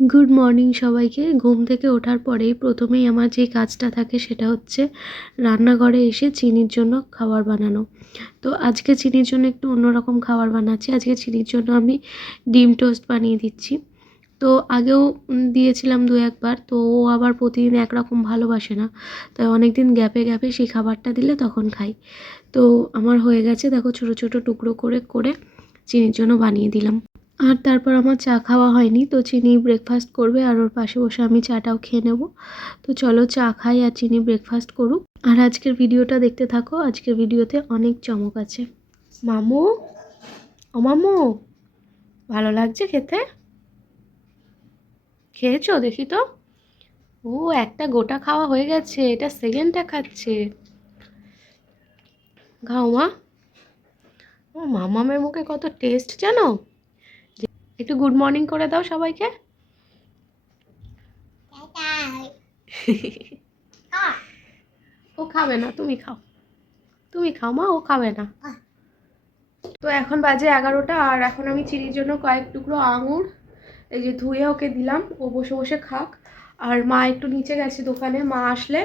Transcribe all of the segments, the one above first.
Good morning সবাইকে। ঘুম থেকে ওঠার পরেই প্রথমেই আমার যে কাজটা থাকে সেটা হচ্ছে রান্নাঘরে এসে চিনির জন্য খাবার বানানো। তো আজকে চিনির জন্য একটু অন্যরকম খাবার বানাচ্ছি। আজকে চিনির জন্য আমি ডিম টোস্ট বানিয়ে দিচ্ছি। তো আগেও দিয়েছিলাম দু একবার, তো ও আবার প্রতিদিন একরকম ভালোবাসে না, তাই অনেক দিন গ্যাপে গ্যাপে সেই খাবারটা দিলে তখন খাই। তো আমার হয়ে গেছে, দেখো ছোটো ছোটো টুকরো করে করে চিনির জন্য বানিয়ে দিলাম। আর তারপর আমার চা খাওয়া হয়নি, তো চিনি ব্রেকফাস্ট করবে আর ওর পাশে বসে আমি চাটাও খেয়ে নেব। তো চলো চা খাই আর চিনি ব্রেকফাস্ট করুক। আর আজকের ভিডিওটা দেখতে থাকো, আজকের ভিডিওতে অনেক চমক আছে। মামু, ও মামু, ভালো লাগছে খেতে? খেয়েছো দেখি তো। ও, একটা গোটা খাওয়া হয়ে গেছে, এটা সেকেন্ডটা খাচ্ছে। খাও মা। ও মামামের মুখে কত টেস্ট জানো। একটু গুড মর্নিং করে দাও সবাইকে। ও খাবে না, তুমি খাও। তুমি খাও মা, ও খাবে না। তো এখন বাজে 11টা, আর এখন আমি চিনির জন্য কয়েক টুকরো আঙুর এই যে ধুয়ে ওকে দিলাম, ও বসে বসে খাক। আর মা একটু নিচে গেছে দোকানে, মা আসলে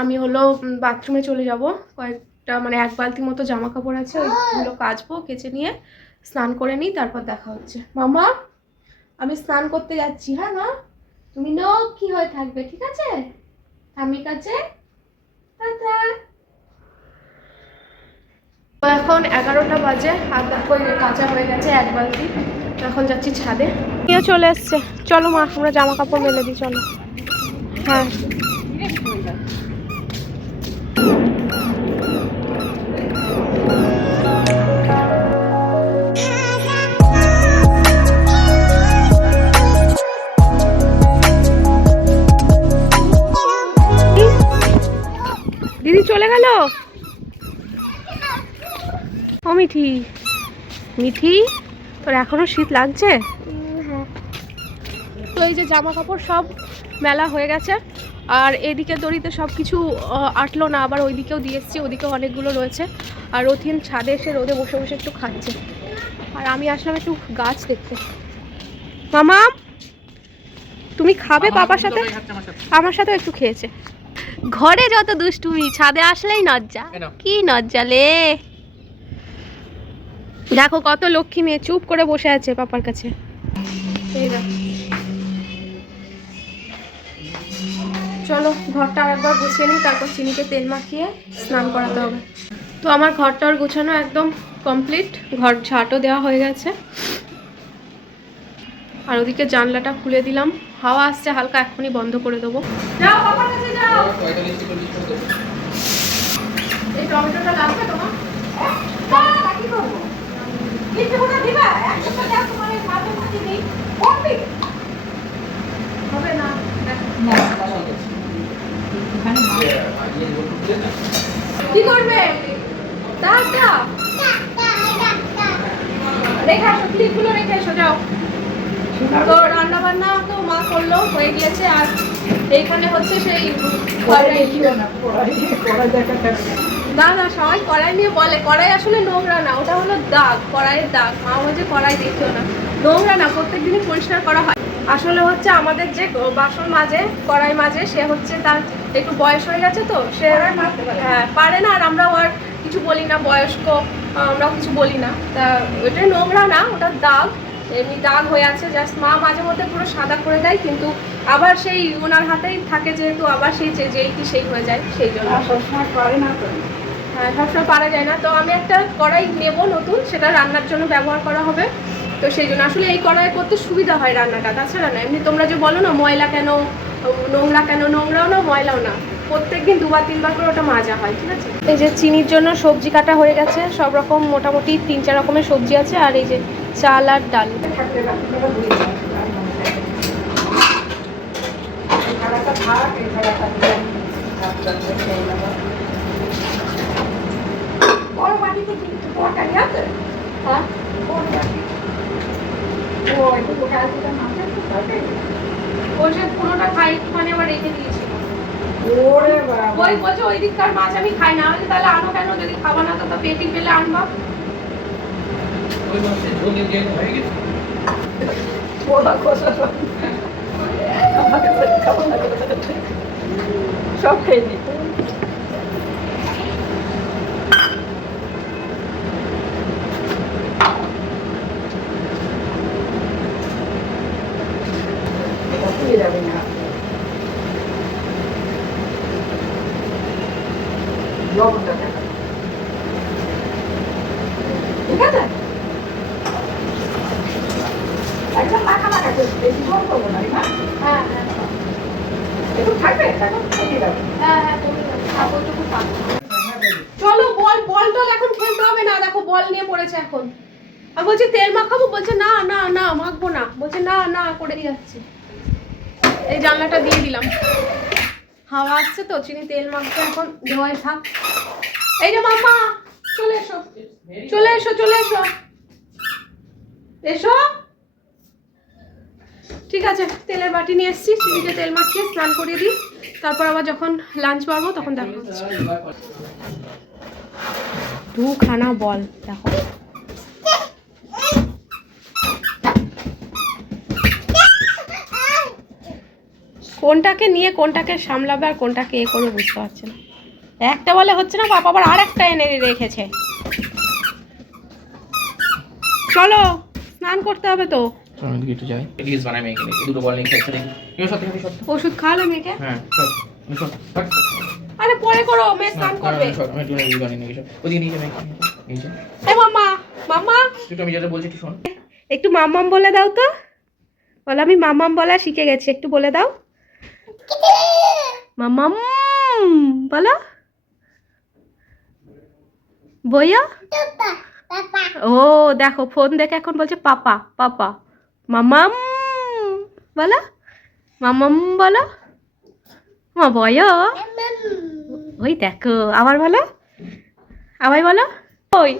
আমি হলো বাথরুমে চলে যাব। কয়েকটা মানে এক বালতি মতো জামা কাপড় আছে, ওইগুলো কাচবো, কেচে নিয়ে স্নান করে নিই, তারপর দেখা হচ্ছে। মামা, আমি স্নান করতে যাচ্ছি। হ্যাঁ মা, তুমি লক্ষ্মী হয়ে থাকবে, ঠিক আছে? আমি কাছে টাটা। তো এখন 11টা বাজে, আর দেখো কাঁচা হয়ে গেছে এক বালতি। এখন যাচ্ছি ছাদে। নিয়ে চলে এসছে, চলো মা আমরা জামা কাপড় মেলে দিই, চলো। হ্যাঁ, দিদি চলে গেল। ও মিঠি, মিঠি তোর এখনো শীত লাগছে? তো এই যে জামা কাপড় সব মেলা হয়ে গেছে, আর এদিকে দড়িতে সব কিছু আটলো না, আবার ওইদিকেও দিয়ে এসছি, ওদিকেও অনেকগুলো রয়েছে। আর রথিন ছাদে এসে রোদে বসে বসে একটু খাচ্ছে, আর আমি আসলাম একটু গাছ দেখতে। মামা, তুমি খাবে বাবার সাথে? আমার সাথেও একটু খেয়েছে। ঘরে যত দুষ্টুমি, ছাদে আসলেই নজ্জা। কি নজ্জালে, দেখো কত লক্ষ্মী মেয়ে চুপ করে বসে আছে পাপার কাছে। এই দেখো, চলো ঘরটা আরেকবার গুছিয়ে নিই, তারপর চিনিকে তেল মাখিয়ে স্নান করাতে হবে। তো আমার ঘরটার গোছানো একদম কমপ্লিট, ঘর ঝাঁটও দেওয়া হয়ে গেছে। আর ওদিকে জানলাটা খুলে দিলাম, হাওয়া আসছে হালকা, এক্ষুনি বন্ধ করে দেবো। যাও বাবার কাছে যাও। এই টমেটোটা লাগবে তোমার? কি করবো? হবে না, কি করবে? রেখে আসো, ক্লিপগুলো রেখে এসো, যাও। তো রান্না বান্না তো মা করলো, হয়ে গিয়েছে। আর এইখানে হচ্ছে সেই না না, সবাই কড়াই নিয়ে বলে, কড়াই আসলে নোংরা না, ওটা হলো দাগ, কড়াইয়ের দাগ। মা বলছে কড়াই দেখিও না, নোংরা না, প্রত্যেক দিনই পরিষ্কার করা হয়। আসলে হচ্ছে আমাদের যে বাসন মাজে, কড়াই মাজে, সে হচ্ছে তার একটু বয়স হয়ে গেছে, তো সে হ্যাঁ পারে না, আর আমরাও আর কিছু বলি না, বয়স্ক আমরাও কিছু বলি না। তা ওইটা নোংরা না, ওটা দাগ, এমনি দাগ হয়ে আছে। জাস্ট মা মাঝে মধ্যে পুরো সাদা করে দেয়, কিন্তু আবার সেই ওনার হাতেই থাকে যেহেতু, আবার সেই যেই কি সেই হয়ে যায়, সেই জন্য সবসময় পারে না তো। হ্যাঁ, সবসময় পারা যায় না। তো আমি একটা কড়াই নেব নতুন, সেটা রান্নার জন্য ব্যবহার করা হবে। তো সেই জন্য আসলে এই কড়াই করতে সুবিধা হয় রান্নাটা, তাছাড়া না। এমনি তোমরা যে বলো না ময়লা কেন, নোংরা কেন, নোংরাও না ময়লাও না, প্রত্যেকদিন 2-3 বার করে ওটা মাজা হয়, ঠিক আছে। এই যে চিনির জন্য সবজি কাটা হয়ে গেছে, সব রকম মোটামুটি 3-4 রকমের সবজি আছে, আর এই যে চাল আর ডাল। পুরোটা খাই, একটুখানি আবার রেখে দিয়েছি। ওই বলছে ওই দিককার মাছ আমি খাই না, তাহলে আনো কেন? যদি খাবো না তো পেটি পেলে আনবা। সব খেয়ে নিত। যাবে না লবণটা দেখা ঠিক আছে একদম মাখা মাখা করে বেশি ঝোল করবো না না। হ্যাঁ হ্যাঁ একটু থাকবে এখন কমিয়ে যাবে। হ্যাঁ হ্যাঁ খাবোটুকু খাবো। চলো বল বল টল এখন খেলতে হবে না, দেখো বল নিয়ে পড়েছে এখন। আমি বলছি তেল মাখাবো, বলছে না না না মাখবো না, বলছে না না করে দিয়ে যাচ্ছে। এই জানলাটা দিয়ে দিলাম, হাওয়া আসছে তো, চিনি তেল মাখতে এখন দেওয়াই থাক। এই যে মাম্মা চলে এসো চলে এসো চলে এসো এসো। ঠিক আছে তেলের বাটি নিয়ে এসেছি, চিনিকে তেল মাখিয়ে স্নান করিয়ে দিই, তারপর আবার যখন লাঞ্চ পারবো তখন দেখা হচ্ছে। দুখানা বল দেখো, কোনটাকে নিয়ে কোনটাকে সামলাবে আর কোনটাকে এ করবে বুঝতে পারছে না। একটা বলে হচ্ছে না, বাবা আবার আর একটা এনে রেখেছে। চলো স্নান করতে হবে তো। ওষুধ খাওয়ালে মেয়েকে? আরে পরে করো, মেয়ে স্নান করবে। মাম্মা মাম্মা একটু মাম্মাম বলে দাও তো, বলো আমি মাম্মাম বলা শিখে গেছি, একটু বলে দাও মাম্মাম বলো। বইয়া ও দেখো ফোন দেখে এখন বলছে পাপা পাপা। মামাম বলো, মামাম বলো, মা বয়। ওই দেখো আবার বলো, আবার বলো, ওই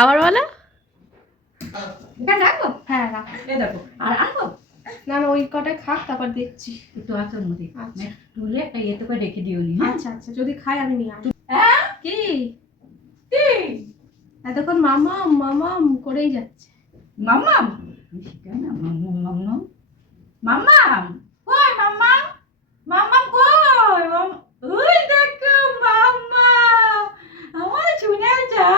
আবার বলো। হ্যাঁ দেখো আর আনবো না না ওই কটায় খাক, তারপর দেখছি একটু আচার মধ্যে তুলে একটা ইয়েতে করে রেখে দিও নি। আচ্ছা আচ্ছা যদি খাই আমি নিয়ে আসবো। হ্যাঁ কি এতক্ষণ মামাম মামাম করেই যাচ্ছে। মাম্মাম না মাম্মাম মাম্মাম মাম্মাম কই মাম্মাম মাম্মাম কই ওই দেখো মাম্মাম আমার শুনে যা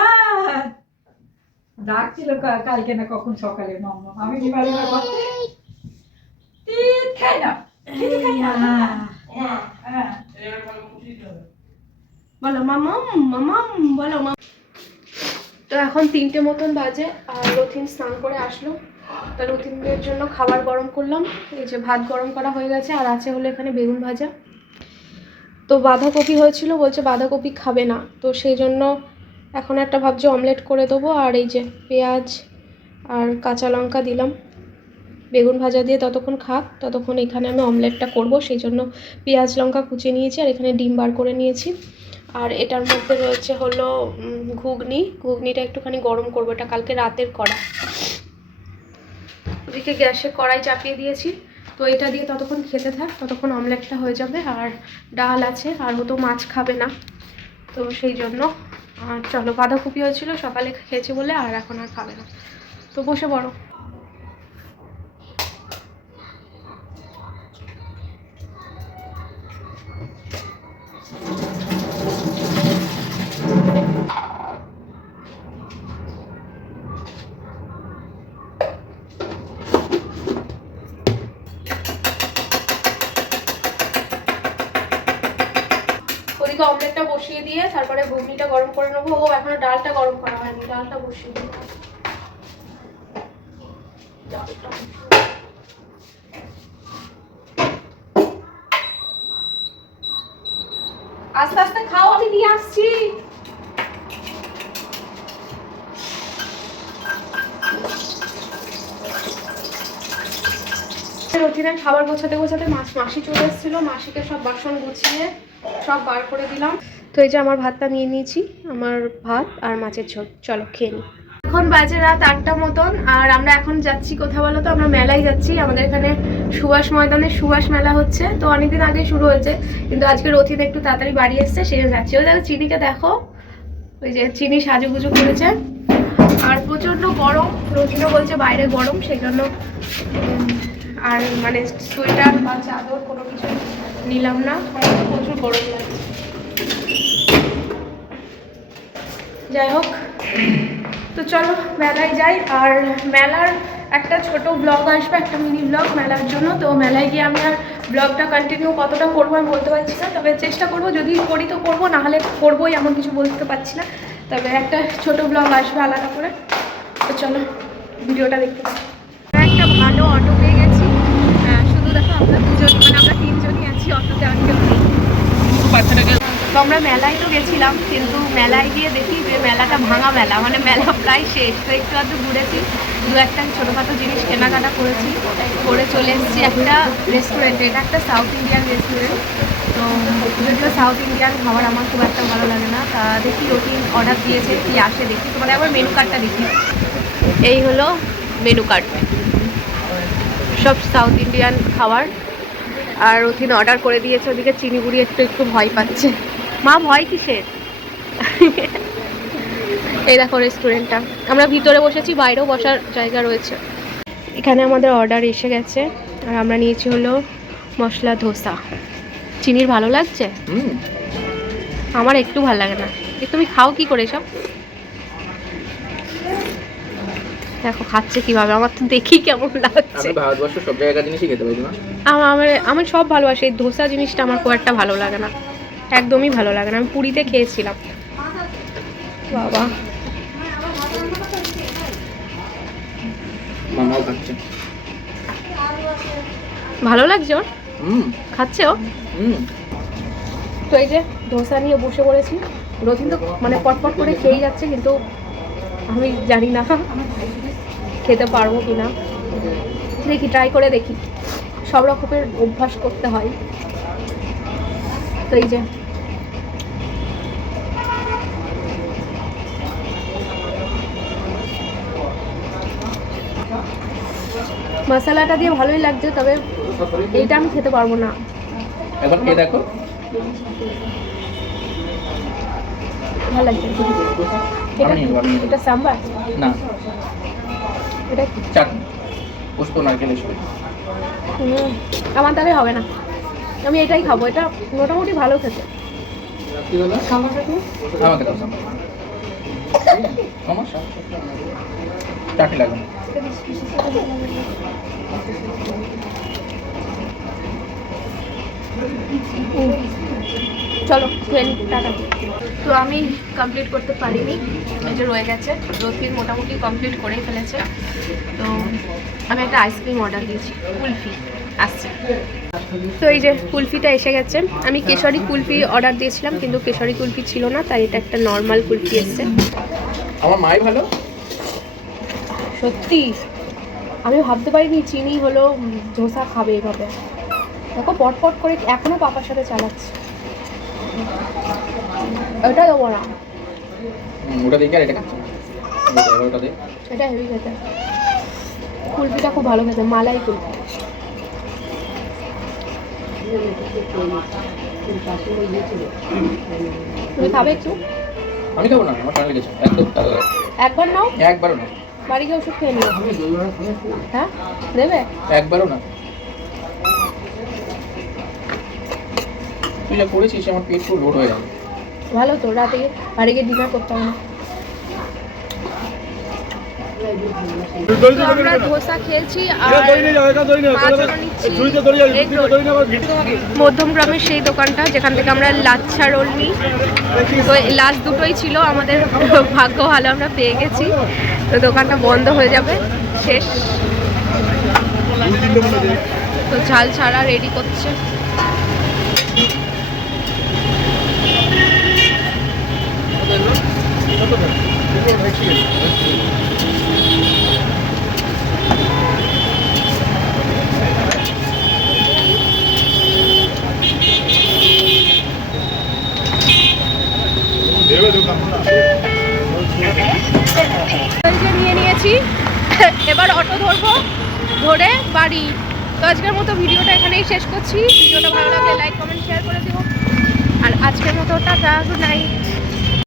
ডাকছিল কালকে না কখন সকালে মাম্মাম। আমি কি বাড়ি করতে তিন খাই না বলো মামাম মামাম বলো মাম। তো এখন 3টে মতন বাজে আর রথিন স্নান করে আসলো, তা রথিনদের জন্য খাবার গরম করলাম। এই যে ভাত গরম করা হয়ে গেছে, আর আছে হলো এখানে বেগুন ভাজা। তো বাঁধাকপি হয়েছিল, বলছে বাঁধাকপি খাবে না, তো সেই জন্য এখন একটা ভাবছি অমলেট করে দেবো। আর এই যে পেঁয়াজ আর কাঁচা লঙ্কা দিলাম বেগুন ভাজা দিয়ে, ততক্ষণ খাক, ততক্ষণ এখানে আমি অমলেটটা করব। সেই জন্য পেঁয়াজ লঙ্কা কুচিয়ে নিয়েছি আর এখানে ডিম বার করে নিয়েছি। আর এটার মধ্যে রয়েছে হলো ঘুগনিটা একটুখানি গরম করবো, এটা কালকে রাতের করা। ওদিকে গ্যাসে কড়াই চাপিয়ে দিয়েছি, তো এটা দিয়ে ততক্ষণ খেতে থাক, ততক্ষণ অমলেটটা হয়ে যাবে। আর ডাল আছে, আর ও তো মাছ খাবে না, তো সেই জন্য চলো বাঁধাকপি হয়েছিল সকালে খেয়েছে বলে, আর এখন আর খাবে না, তো বসে পড়ো। ওদিকে অমলেটটা বসিয়ে দিয়ে তারপরে ঘুগনিটা গরম করে নেবো। ও এখনো ডালটা গরম করা হয়নি, ডালটা বসিয়ে দেবো। আস্তে আস্তে খাও, আমি নিয়ে আসছি। রথিনের খাবার গোছাতে গোছাতে মাসি চলে এসেছিলো, মাসিকে সব বাসন গুছিয়ে সব বার করে দিলাম। তো এই যে আমার ভাতটা নিয়ে নিয়েছি, আমার ভাত আর মাছের ঝোল, চলো খেয়ে নিই। এখন বাজে রাত 8টা মতন, আর আমরা এখন যাচ্ছি কোথাও বলো তো, আমরা মেলায় যাচ্ছি। আমাদের এখানে সুভাষ ময়দানে সুভাষ মেলা হচ্ছে, তো অনেকদিন আগে শুরু হয়েছে, কিন্তু আজকে রথিন একটু তাড়াতাড়ি বাড়ি এসছে, সে যাচ্ছে। ওই দেখো চিনিকে দেখো, ওই যে চিনি সাজুগুজু করেছে। আর প্রচণ্ড গরম, রোজিনও বলছে বাইরে গরম, সেই জন্য আর মানে সোয়েটার বা চাদর কোনো কিছু নিলাম না, প্রচুর গরম লাগছে। যাই হোক, তো চলো মেলায় যাই। আর মেলার একটা ছোট ব্লগ আসবে, একটা মিনি ব্লগ মেলার জন্য। তো মেলায় গিয়ে আমি আর ব্লগটা কন্টিনিউ কতটা করবো আমি বলতে পারছি না, তবে চেষ্টা করবো, যদি করি তো করবো, নাহলে করবোই, এমন কিছু বলতে পারছি না। তবে একটা ছোট ব্লগ আসবে আলাদা করে। তো চলো ভিডিওটা দেখতে পাবো। একটা ভালো অটো পেয়ে গেছি, শুধু দেখো আমরা দুজন, মানে আমরা তিনজনই আছি অটোতে, আর কেউ নেই। তো আমরা মেলায় তো গেছিলাম, কিন্তু মেলায় গিয়ে দেখি যে মেলাটা ভাঙা মেলা, মানে মেলা প্রায় শেষ। তো একটু আধটু ঘুরেছি, দু একটা ছোটোখাটো জিনিস কেনাকাটা করেছি, করে চলে এসেছি একটা রেস্টুরেন্টে। এটা একটা সাউথ ইন্ডিয়ান রেস্টুরেন্ট। তো যদিও সাউথ ইন্ডিয়ান খাবার আমার খুব একটা ভালো লাগে না, তা দেখি রুটি অর্ডার দিয়েছে, কি আসে দেখি। তোমাদের আবার মেনু কার্ডটা দেখি। এই হলো মেনু কার্ড, সব সাউথ ইন্ডিয়ান খাবার। আর ওখানে অর্ডার করে দিয়েছে, ওদিকে চিনি বুড়ি একটু একটু ভয় পাচ্ছে। মা ভয় কিসের? এই দেখো রেস্টুরেন্টটা, আমরা ভিতরে বসেছি, বাইরেও বসার জায়গা রয়েছে। এখানে আমাদের অর্ডার এসে গেছে, আর আমরা নিয়েছি হলো মশলা ধোসা। চিনির ভালো লাগছে? আমার একটু ভালো লাগে না। তুমি খাও কি করে সব? দেখো খাচ্ছে কিভাবে, আমার তো দেখি কেমন লাগছে। আমি ভারতবর্ষের সব জায়গার জিনিসই খেতে পারি না। আমি সব ভালোবাসি, এই ধোসা জিনিসটা আমার খুব একটা ভালো লাগে না, একদমই ভালো লাগে না। আমি পুরীতে খেয়েছিলাম। বাবা মামাও খাচ্ছে। ভালো লাগছে ওর? খাচ্ছে ও? তো এই যে ধোসা নিয়ে বসে পড়েছি। রথিন তো মানে পটপট করে খেয়েই যাচ্ছে, কিন্তু আমি জানি না খেতে পারবো কি না। দেখি, ট্রাই করে দেখি, সব রকমের অভ্যাস করতে হয়। তো এই যে মশলাটা দিয়ে ভালোই লাগছে, তবে এইটা আমি খেতে পারবো না। একবার খেয়ে দেখো। ভালো লাগছে। এটা সাম্বার না, এটা চাটনি, পুষ্প নারকেল এসব। আমার দ্বারা হবে না, আমি এটাই খাবো। এটা মোটামুটি ভালো খেতে। আমাকে দাও সাম্বার। আমার চাটনি লাগবে না। চলো টাটা। তো আমি কমপ্লিট করতে পারিনি, এটা রয়ে গেছে। রোদ্দিন মোটামুটি কমপ্লিট করেই ফেলেছে। তো আমি একটা আইসক্রিম অর্ডার দিয়েছি, কুলফি আসছে। তো এই যে কুলফিটা এসে গেছে। আমি কেশরি কুলফি অর্ডার দিয়েছিলাম, কিন্তু কেশরি কুলফি ছিল না, তাই এটা একটা নর্মাল কুলফি এসছে। আমার মাই ভালো, সত্যি আমি ভাবতে পারিনি চিনি হলো ধোসা খাবে এভাবে। দেখো পটপট করে এখনো পাপার সাথে চালাচ্ছে। ওটা দেবো না, ওটা দেখে আর এটা খাচ্ছি। ওটা দে। এটা হেভি খেতে। কুলফিটা খুব ভালো খেতে, মালাই কুলফি। তুমি খাবে একটু? আমি খাবো না, আমার ঠান্ডা লেগেছে একদম। একবার নাও, একবারও না। বাড়ি গিয়ে ওষুধ খেয়ে নিও। হ্যাঁ দেবে? একবারও না। তুই যা করেছিস আমার পেট পুরো লোড হয়ে যাবে। ভালো তো, রাতে বাড়ি গিয়ে ডিনার করতে হবে না। তো আমরা ধোসা খেয়েছি আর মাছও নিচ্ছি। মধ্যম গ্রামের সেই দোকানটা যেখান থেকে আমরা লাচ্ছা রোল নিই। তো লাস্ট দুটোই ছিল আমাদের, ভাগ্য ভালো আমরা পেয়ে গেছি। তো দোকানটা বন্ধ হয়ে যাবে, শেষ। তো ঝাল ছাড়া রেডি করছে। নিয়ে নিয়েছি, এবার অটো ধরবো, ধরে বাড়ি। তো আজকের মতো ভিডিওটা এখানেই শেষ করছি। ভিডিওটা ভালো লাগলে লাইক কমেন্ট শেয়ার করে দিও। আর আজকের মতো টাটা, গুড নাইট।